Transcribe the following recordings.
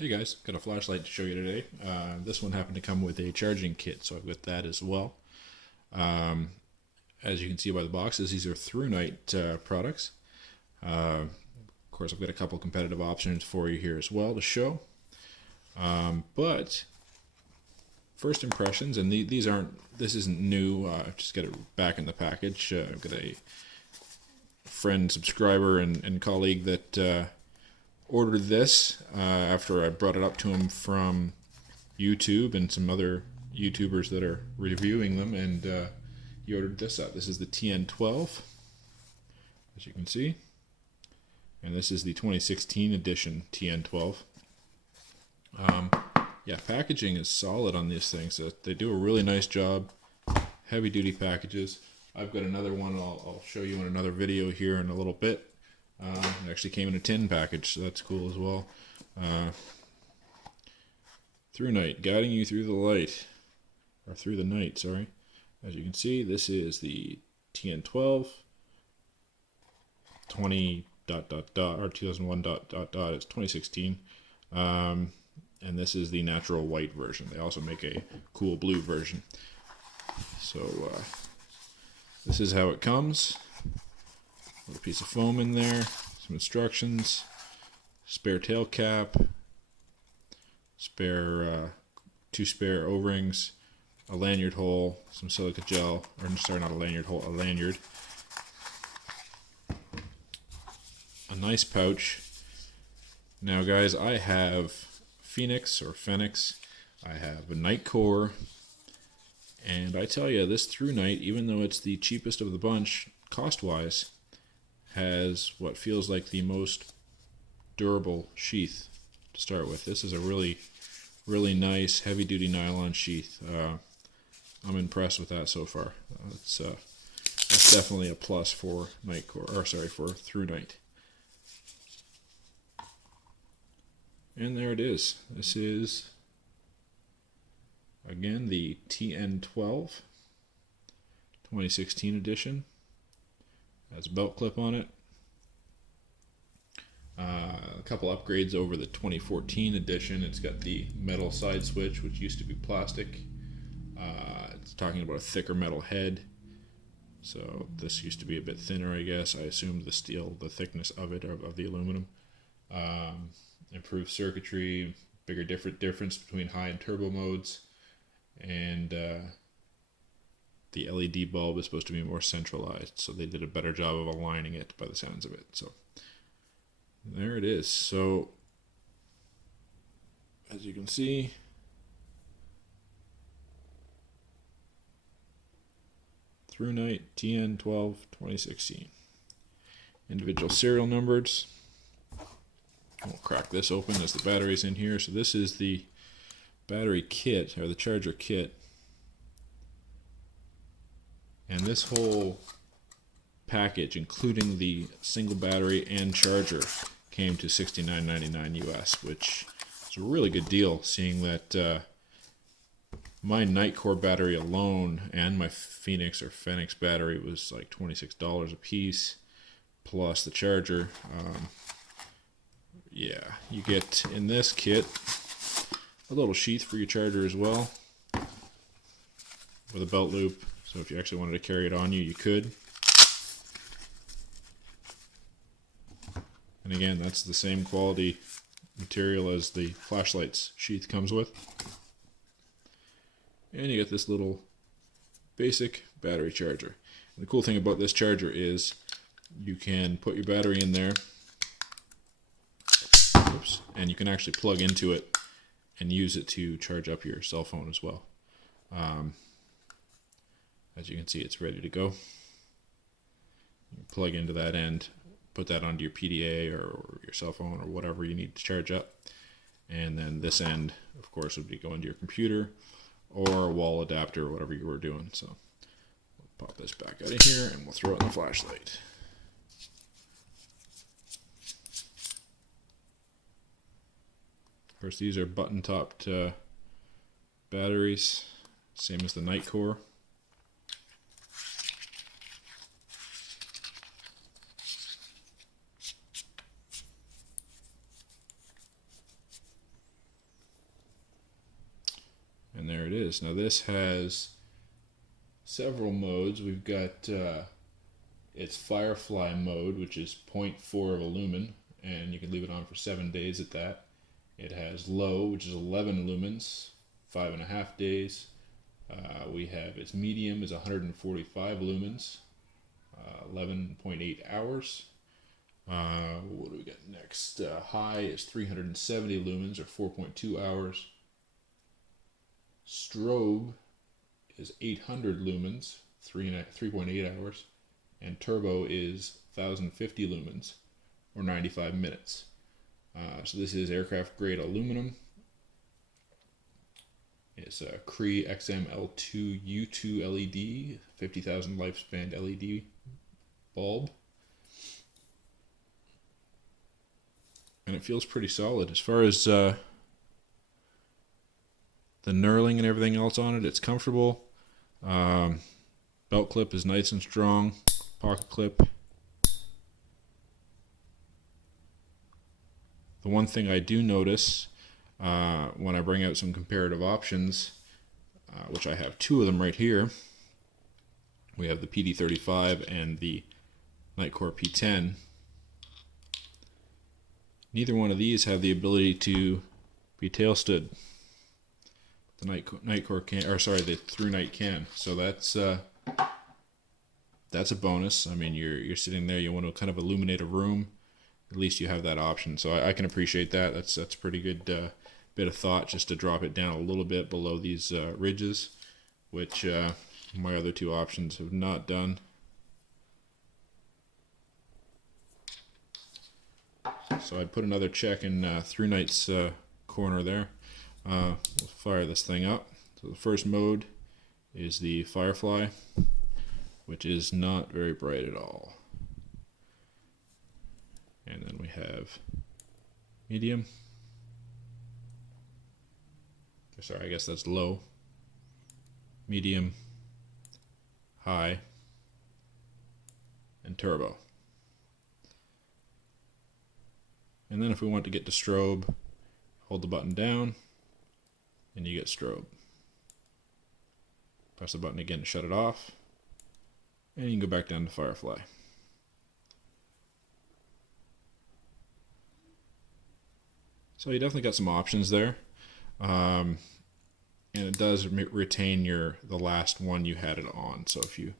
Hey guys, got a flashlight to show you today. This one happened to come with a charging kit, so I've got that as well. As you can see by the boxes, these are ThruNite products. Of course, I've got a couple competitive options for you here as well to show. But first impressions, and this isn't new. Just got it back in the package. I've got a friend, subscriber, and colleague that ordered this after I brought it up to him from YouTube and some other YouTubers that are reviewing them, and he ordered this up. This is the TN12, as you can see, and this is the 2016 edition TN12. Yeah, packaging is solid on these things. They do a really nice job. Heavy duty packages. I've got another one I'll show you in another video here in a little bit. It actually came in a tin package, so that's cool as well. ThruNite, guiding you through the light, or through the night, sorry. As you can see, this is the TN12 20 ... or 2001 ... It's 2016. And this is the natural white version. They also make a cool blue version. So this is how it comes. A little piece of foam in there, some instructions, spare tail cap, two spare O-rings, a lanyard hole, some silica gel, or sorry, not a lanyard hole, a lanyard, a nice pouch. Now guys, I have Phoenix or Phoenix, I have a night core, and I tell you, this ThruNite, even though it's the cheapest of the bunch, cost-wise, has what feels like the most durable sheath to start with. This is a really nice heavy-duty nylon sheath. I'm impressed with that so far. That's definitely a plus for for ThruNite. And there it is. This is again the TN12 2016 edition. Has a belt clip on it. A couple upgrades over the 2014 edition. It's got the metal side switch, which used to be plastic. It's talking about a thicker metal head. So this used to be a bit thinner, I guess. I assumed the thickness of it, of the aluminum. Improved circuitry, bigger difference between high and turbo modes, and the LED bulb is supposed to be more centralized, so they did a better job of aligning it by the sounds of it. So there it is. So as you can see, ThruNite TN12 2016. Individual serial numbers. We'll crack this open as the battery's in here. So this is the battery kit, or the charger kit. And this whole package, including the single battery and charger, came to $69.99 US, which is a really good deal, seeing that my Nitecore battery alone and my Phoenix or Phoenix battery was like $26 a piece, plus the charger. Yeah, you get in this kit a little sheath for your charger as well, with a belt loop. So if you actually wanted to carry it on you, you could. And again, that's the same quality material as the flashlight's sheath comes with. And you get this little basic battery charger. And the cool thing about this charger is you can put your battery in there, and you can actually plug into it and use it to charge up your cell phone as well. As you can see, it's ready to go. You plug into that end, put that onto your PDA or your cell phone or whatever you need to charge up. And then this end, of course, would be going to your computer or a wall adapter or whatever you were doing. So we'll pop this back out of here and we'll throw it in the flashlight. Of course, these are button-topped batteries, same as the Nitecore. is. Now this has several modes. We've got its Firefly mode, which is 0.4 of a lumen, and you can leave it on for 7 days at that. It has low, which is 11 lumens, 5.5 days. We have its medium is 145 lumens, 11.8 hours. What do we got next? High is 370 lumens, or 4.2 hours. Strobe is 800 lumens, 3.8 hours. And turbo is 1050 lumens, or 95 minutes. So this is aircraft grade aluminum. It's a Cree XM-L2 U2 LED, 50,000 lifespan LED bulb. And it feels pretty solid. As far as the knurling and everything else on it, it's comfortable. Belt clip is nice and strong. Pocket clip. The one thing I do notice when I bring out some comparative options, which I have two of them right here. We have the PD35 and the Nitecore P10. Neither one of these have the ability to be tail stood. The Nitecore can, or sorry, the ThruNite can. So that's a bonus. I mean, you're sitting there, you want to kind of illuminate a room. At least you have that option. So I can appreciate that. That's a pretty good bit of thought, just to drop it down a little bit below these ridges, which my other two options have not done. So I'd put another check in ThruNite's corner there. We'll fire this thing up. So the first mode is the Firefly, which is not very bright at all. And then we have medium. Sorry, I guess that's low. Medium, high, and turbo. And then if we want to get to strobe, hold the button down, and you get strobe. Press the button again to shut it off, and you can go back down to Firefly. So you definitely got some options there. And it does retain the last one you had it on. So if you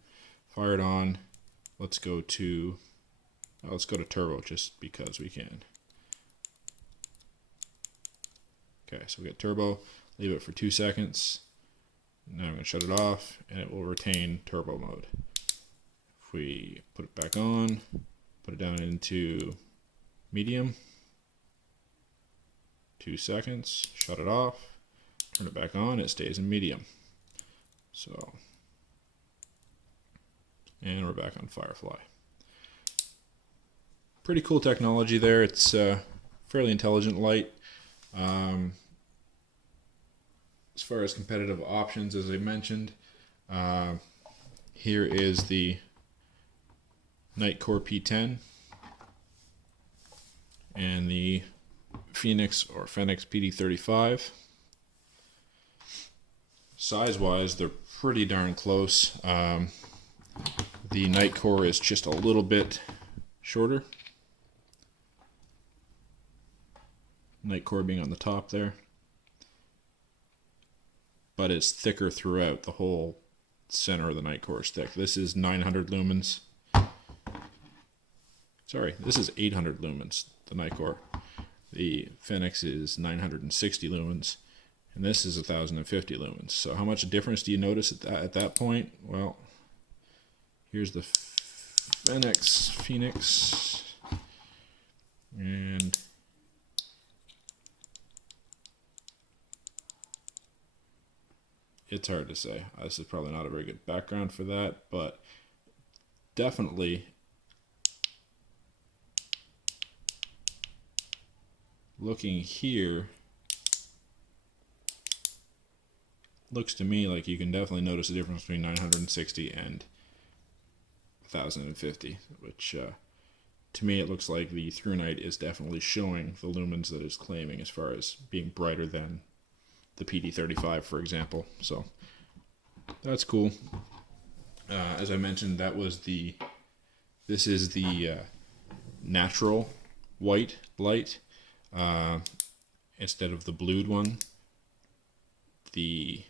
fire it on, let's go to turbo just because we can. Okay, so we got turbo. Leave it for 2 seconds. Now I'm going to shut it off, and it will retain turbo mode. If we put it back on, put it down into medium. 2 seconds, shut it off, turn it back on, it stays in medium. So, and we're back on Firefly. Pretty cool technology there. It's fairly intelligent light. As far as competitive options, as I mentioned, here is the Nitecore P10 and the Phoenix PD35. Size-wise, they're pretty darn close. The Nitecore is just a little bit shorter. Nitecore being on the top there. But it's thicker throughout. The whole center of the Nitecore is thick. This is 900 lumens. Sorry, this is 800 lumens, the Nitecore. The Phoenix is 960 lumens, and this is 1050 lumens. So how much difference do you notice at that point? Well, here's the Phoenix, and it's hard to say. This is probably not a very good background for that, but definitely looking here, looks to me like you can definitely notice a difference between 960 and 1050, which to me it looks like the ThruNite is definitely showing the lumens that it's claiming as far as being brighter than the PD35, for example. So that's cool. As I mentioned, this is the natural white light instead of the blued one. The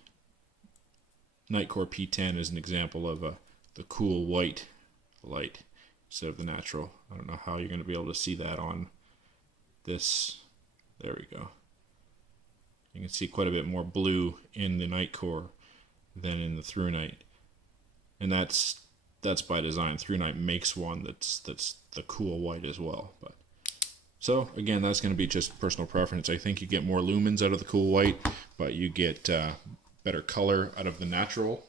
Nitecore P10 is an example of the cool white light instead of the natural. I don't know how you're going to be able to see that on this. There we go. You can see quite a bit more blue in the Nitecore than in the ThruNite, and that's by design. ThruNite makes one that's the cool white as well. But so again, that's going to be just personal preference. I think you get more lumens out of the cool white, but you get better color out of the natural.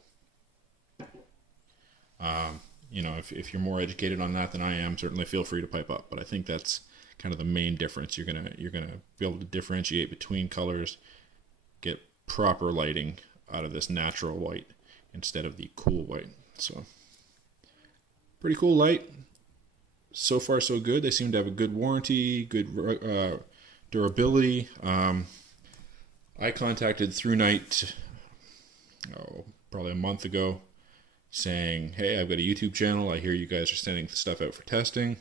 You know, if you're more educated on that than I am, certainly feel free to pipe up. But I think that's kind of the main difference. You're gonna be able to differentiate between colors, get proper lighting out of this natural white instead of the cool white. So pretty cool light. So far so good. They seem to have a good warranty, good durability. I contacted ThruNite probably a month ago saying, hey, I've got a YouTube channel. I hear you guys are sending stuff out for testing.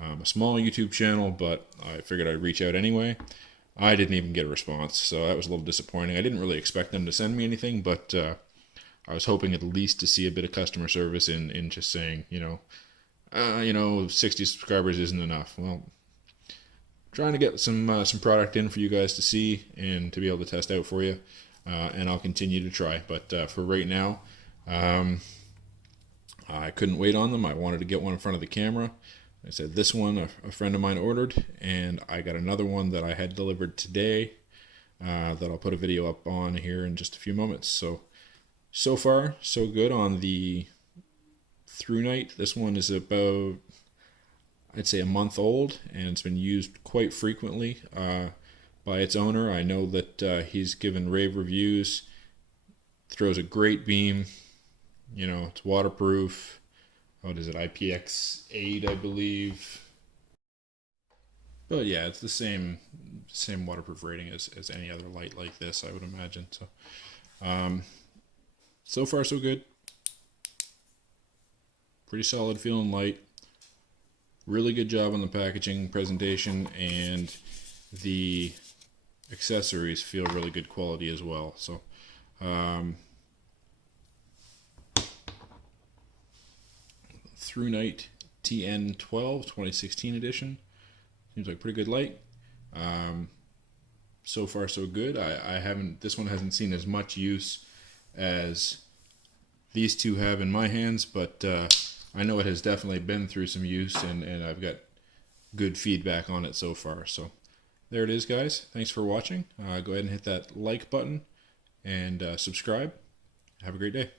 A small YouTube channel, but I figured I'd reach out anyway. I didn't even get a response, so that was a little disappointing. I didn't really expect them to send me anything, but I was hoping at least to see a bit of customer service in just saying, 60 subscribers isn't enough. Well, trying to get some product in for you guys to see and to be able to test out for you, and I'll continue to try. But for right now, I couldn't wait on them. I wanted to get one in front of the camera. I said this one a friend of mine ordered, and I got another one that I had delivered today that I'll put a video up on here in just a few moments. So far, so good on the ThruNite. This one is about, I'd say, a month old, and it's been used quite frequently by its owner. I know that he's given rave reviews. Throws a great beam. It's waterproof. What is it, IPX8, I believe. But yeah, it's the same waterproof rating as any other light like this, I would imagine. So far so good. Pretty solid feeling light. Really good job on the packaging, presentation, and the accessories feel really good quality as well. So ThruNite TN12 2016 edition. Seems like pretty good light. So far so good. This one hasn't seen as much use as these two have in my hands, but I know it has definitely been through some use, and I've got good feedback on it so far. So there it is, guys. Thanks for watching. Go ahead and hit that like button and subscribe. Have a great day.